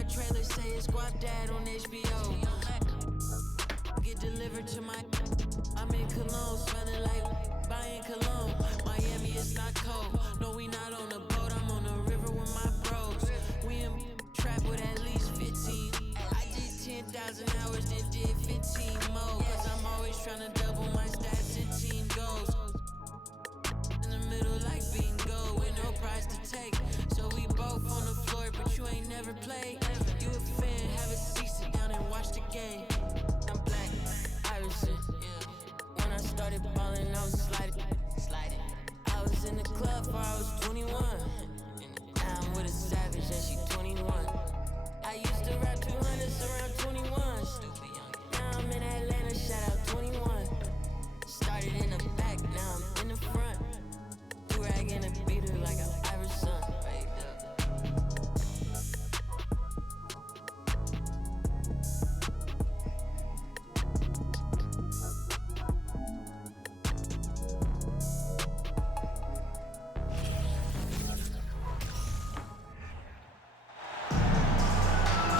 my trailer, say it's Squad Dad on HBO. Get delivered to my. I'm in Cologne, smelling like buying cologne. Miami, it's not cold. No, we not on a boat. I'm on the river with my bros. We in trap with at least 15. I did 10,000 hours, then did 15 more. Cause I'm always trying to double my stats and team goals. In the middle like bingo, with no prize to take. So we both on the floor, but you ain't never played. You a fan, have a seat, sit down and watch the game. I'm black, Irishman. When I started ballin', I was sliding. I was in the club before I was 21. Now I'm with a savage and she 21. I used to rap 200s around 21. Now I'm in Atlanta, shout out 21. Started in the back, now I'm in the front. Do-rag in a beater like a Irish son.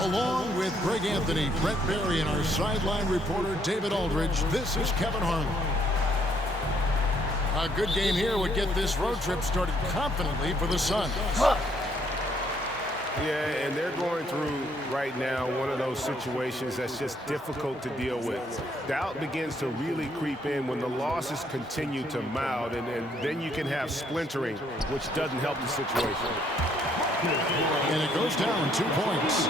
Along with Greg Anthony, Brett Barry, and our sideline reporter David Aldridge, this is Kevin Harlan. A good game here would get this road trip started confidently for the Suns. Yeah, and they're going through right now one of those situations that's just difficult to deal with. Doubt begins to really creep in when the losses continue to mount, and then you can have splintering, which doesn't help the situation. And it goes down 2 points.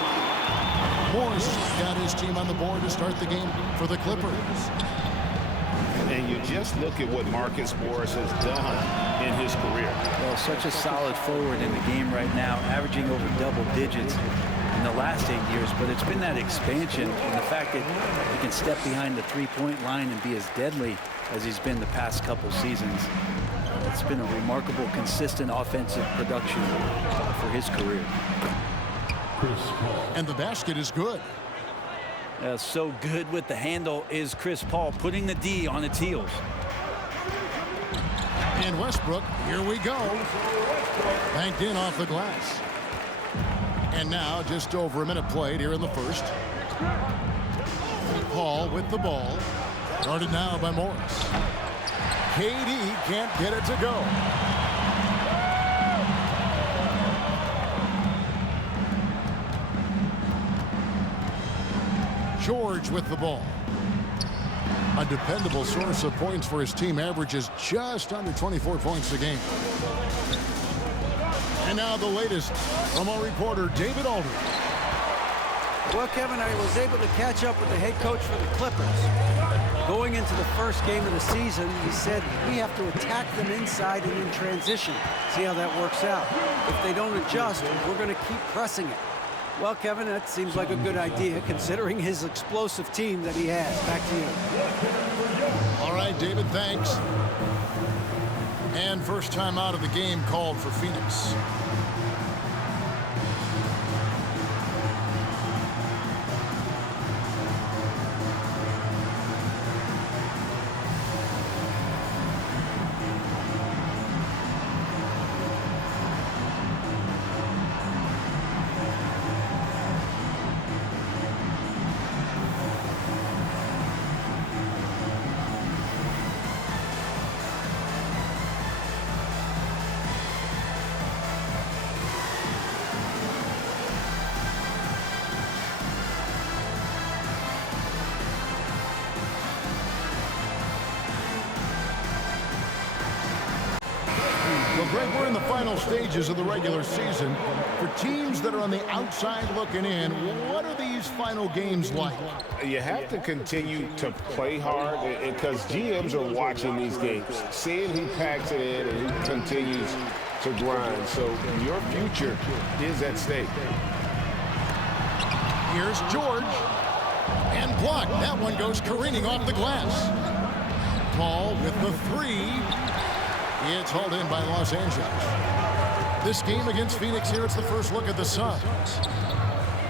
Morris got his team on the board to start the game for the Clippers. And you just look at what Marcus Morris has done in his career. Well, such a solid forward in the game right now, averaging over double digits in the last 8 years. But it's been that expansion and the fact that he can step behind the three-point line and be as deadly as he's been the past couple seasons. It's been a remarkable, consistent offensive production for his career. And the basket is good. So good with the handle is Chris Paul, putting the D on its heels. And Westbrook, here we go. Banked in off the glass. And now just over a minute played here in the first. Paul with the ball. Guarded now by Morris. KD can't get it to go. George with the ball. A dependable source of points for his team, averages just under 24 points a game. And now the latest from our reporter, David Aldridge. Well, Kevin, I was able to catch up with the head coach for the Clippers. Going into the first game of the season, he said we have to attack them inside and in transition. See how that works out. If they don't adjust, we're going to keep pressing it. Well, Kevin, that seems like a good idea considering his explosive team that he has. Back to you. All right, David, thanks. And first time out of the game called for Phoenix. Well, Greg, we're in the final stages of the regular season. For teams that are on the outside looking in, what are these final games like? You have to continue to play hard because GMs are watching these games, seeing who packs it in and who continues to grind. So your future is at stake. Here's George. And blocked. That one goes careening off the glass. Paul with the three. It's hauled in by Los Angeles. This game against Phoenix here, it's the first look at the Suns.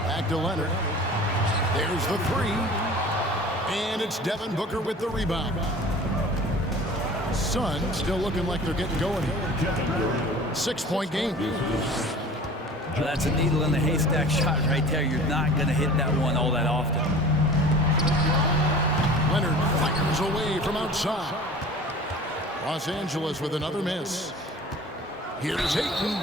Back to Leonard. There's the three. And it's Devin Booker with the rebound. Suns still looking like they're getting going here. 6-point game. Well, that's a needle in the haystack shot right there. You're not going to hit that one all that often. Leonard fires away from outside. Los Angeles with another miss. Here's Ayton.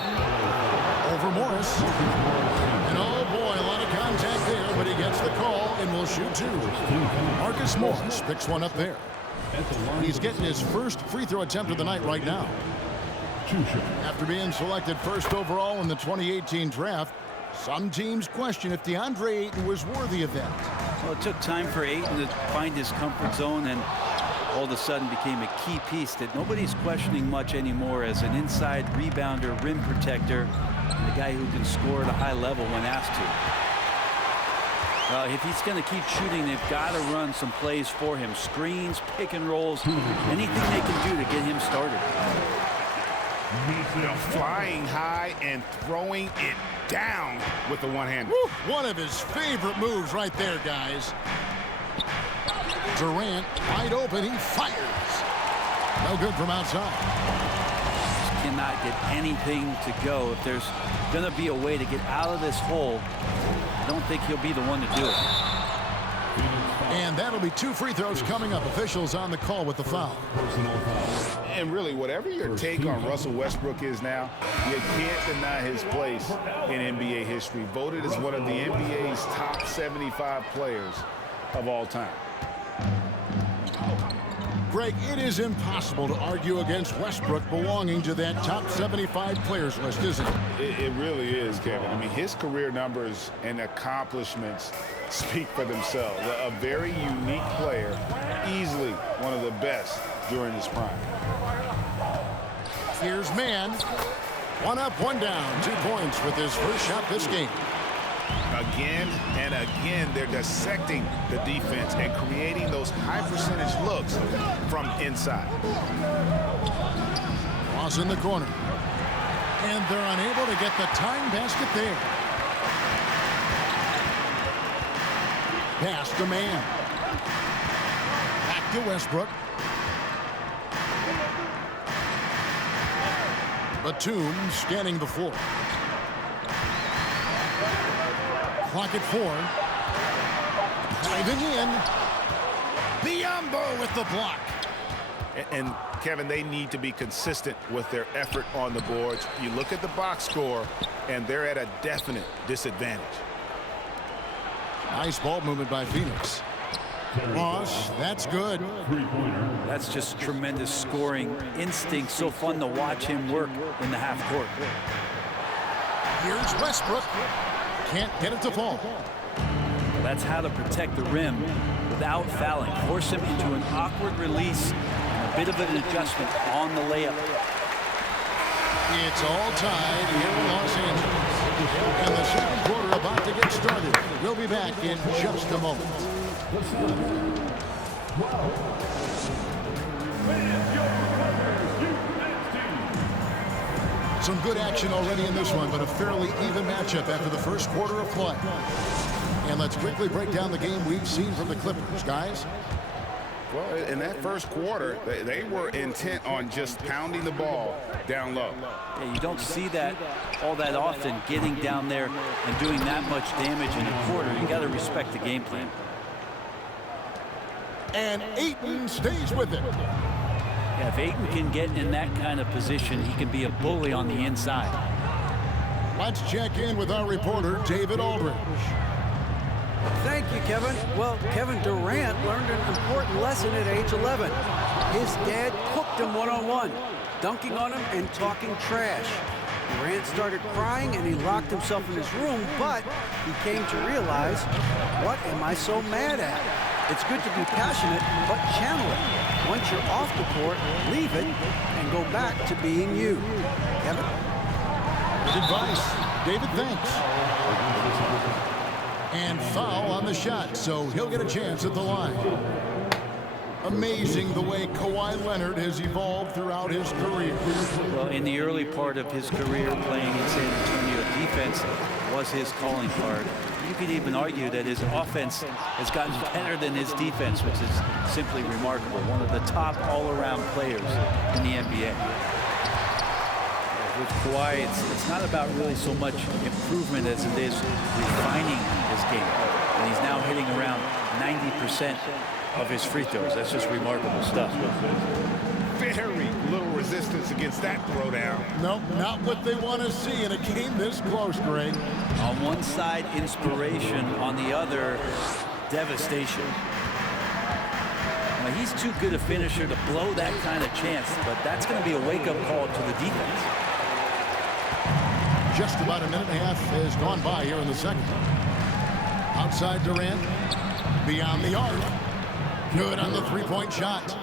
Over Morris. And oh boy, a lot of contact there, but he gets the call and will shoot two. Marcus Morris picks one up there. He's getting his first free throw attempt of the night right now. After being selected first overall in the 2018 draft, some teams question if DeAndre Ayton was worthy of that. Well, it took time for Ayton to find his comfort zone and all of a sudden became a key piece that nobody's questioning much anymore as an inside rebounder, rim protector, and a guy who can score at a high level when asked to. Well, if he's going to keep shooting, they've got to run some plays for him. Screens, pick and rolls, anything they can do to get him started. Flying high and throwing it down with the one-hand. One of his favorite moves right there, guys. Durant wide open, he fires. No good from outside. Just cannot get anything to go. If there's going to be a way to get out of this hole, I don't think he'll be the one to do it. And that'll be two free throws coming up. Officials on the call with the foul. And really, whatever your take on Russell Westbrook is now, you can't deny his place in NBA history. Voted as one of the NBA's top 75 players of all time. Greg, it is impossible to argue against Westbrook belonging to that top 75 players list, isn't it? It really is, Kevin. I mean, his career numbers and accomplishments speak for themselves. A very unique player, easily one of the best during his prime. Here's Mann. One up, one down. 2 points with his first shot this game. Again and again, they're dissecting the defense and creating those high-percentage looks from inside. Cross in the corner. And they're unable to get the time basket there. Pass to Mann. Back to Westbrook. Batum scanning the floor. Clock at 4. Driving in. Biyombo with the block. And Kevin, they need to be consistent with their effort on the boards. You look at the box score, and they're at a definite disadvantage. Nice ball movement by Phoenix. Ross, that's good. That's just tremendous scoring instinct. So fun to watch him work in the half court. Here's Westbrook. Can't get it to fall. Well, that's how to protect the rim without fouling. Force him into an awkward release and a bit of an adjustment on the layup. It's all tied here in Los Angeles. And the second quarter about to get started. We'll be back in just a moment. Some good action already in this one, but a fairly even matchup after the first quarter of play. And let's quickly break down the game we've seen from the Clippers, guys. Well, in that first quarter, they were intent on just pounding the ball down low. Yeah, you don't see that all that often, getting down there and doing that much damage in a quarter. You got to respect the game plan. And Ayton stays with it. Yeah, if Ayton can get in that kind of position, he can be a bully on the inside. Let's check in with our reporter, David Aldridge. Thank you, Kevin. Well, Kevin Durant learned an important lesson at age 11. His dad cooked him one-on-one, dunking on him and talking trash. Durant started crying and he locked himself in his room, but he came to realize, what am I so mad at? It's good to be passionate, but channel it. Once you're off the court, leave it and go back to being you. Kevin? Good advice. David, thanks. And foul on the shot, so he'll get a chance at the line. Amazing the way Kawhi Leonard has evolved throughout his career. Well, in the early part of his career playing in San Antonio, defense was his calling card. You could even argue that his offense has gotten better than his defense, which is simply remarkable. One of the top all-around players in the NBA. with Kawhi, it's not about really so much improvement as it is refining his game. And he's now hitting around 90% of his free throws. That's just remarkable stuff. Very little resistance against that throwdown. Nope, not what they want to see in a game this close, Greg. On one side, inspiration. On the other, devastation. Now, he's too good a finisher to blow that kind of chance, but that's going to be a wake-up call to the defense. Just about a minute and a half has gone by here in the second. Outside Durant, beyond the arc. Good on the three-point shot.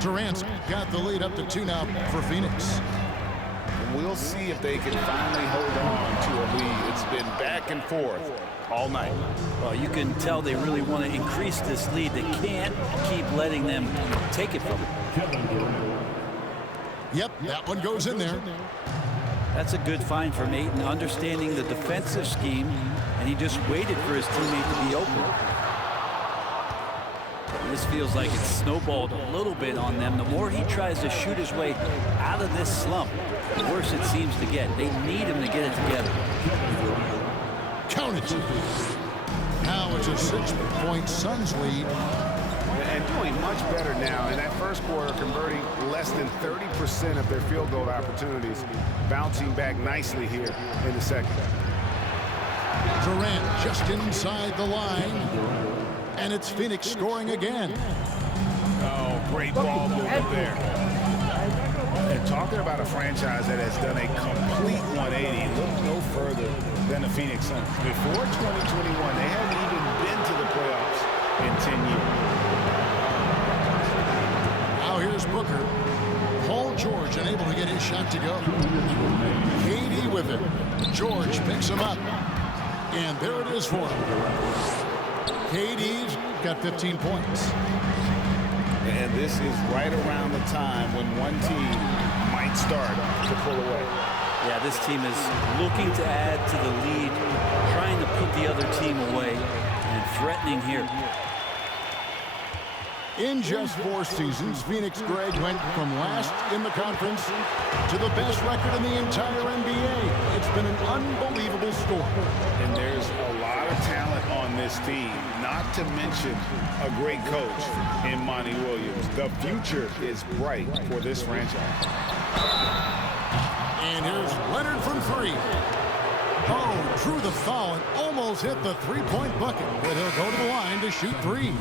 Durant's got the lead up to 2 now for Phoenix. We'll see if they can finally hold on to a lead. It's been back and forth all night. Well, you can tell they really want to increase this lead. They can't keep letting them take it from them. Yep, that one goes in there. That's a good find from Ayton, understanding the defensive scheme, and he just waited for his teammate to be open. This feels like it's snowballed a little bit on them. The more he tries to shoot his way out of this slump, the worse it seems to get. They need him to get it together. Count it. Now it's a 6-point Suns lead. And doing much better now. In that first quarter, converting less than 30% of their field goal opportunities. Bouncing back nicely here in the second. Durant just inside the line. And it's Phoenix scoring again. Oh, great ball movement there. And talking about a franchise that has done a complete 180, look no further than the Phoenix Suns. Before 2021, they hadn't even been to the playoffs in 10 years. Now here's Booker. Paul George unable to get his shot to go. KD with it. George picks him up. And there it is for him. KD's got 15 points. And this is right around the time when one team might start to pull away. Yeah, this team is looking to add to the lead, trying to put the other team away, and threatening here. In just 4 seasons, Phoenix, Greg, went from last in the conference to the best record in the entire NBA. It's been an unbelievable story. And there's a lot of talent on this team, not to mention a great coach in Monty Williams. The future is bright for this franchise. And here's Leonard from 3. Oh, drew the foul and almost hit the 3-point bucket, but he'll go to the line to shoot 3.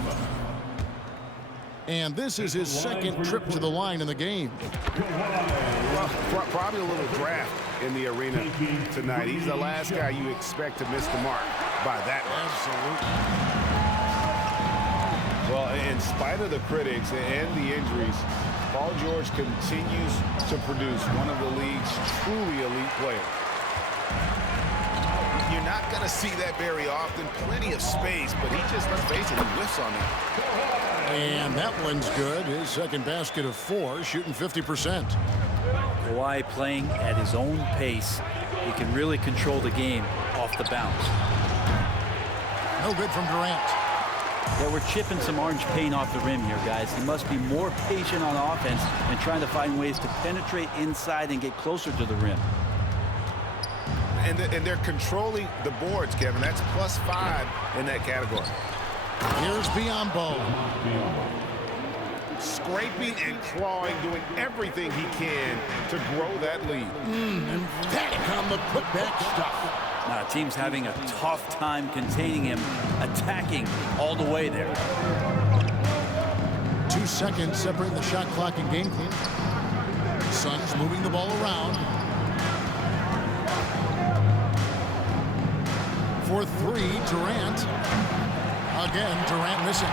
And this is his second trip to the line in the game. Well, probably a little draft in the arena tonight. He's the last guy you expect to miss the mark by that much. Absolutely. Well, in spite of the critics and the injuries, Paul George continues to produce one of the league's truly elite players. You're not going to see that very often. Plenty of space, but he just, let's face it, he whiffs on it. And that one's good. His second basket of 4, shooting 50%. Kawhi playing at his own pace. He can really control the game off the bounce. No good from Durant. Yeah, we're chipping some orange paint off the rim here, guys. He must be more patient on offense and trying to find ways to penetrate inside and get closer to the rim. And they're controlling the boards, Kevin. That's +5 in that category. Here's Biyombo. Scraping and clawing, doing everything he can to grow that lead. Emphatic on the putback stuff. Now, team's having a tough time containing him, attacking all the way there. 2 seconds separating the shot clock and game clock. Suns moving the ball around. For 3, Durant. Again, Durant missing.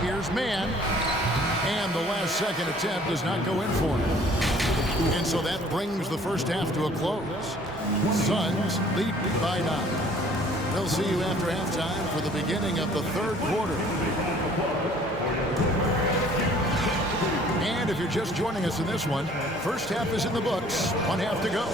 Here's Mann. And the last second attempt does not go in for him. And so that brings the first half to a close. Suns lead by 9. They'll see you after halftime for the beginning of the third quarter. And if you're just joining us in this one, first half is in the books. 1 half to go.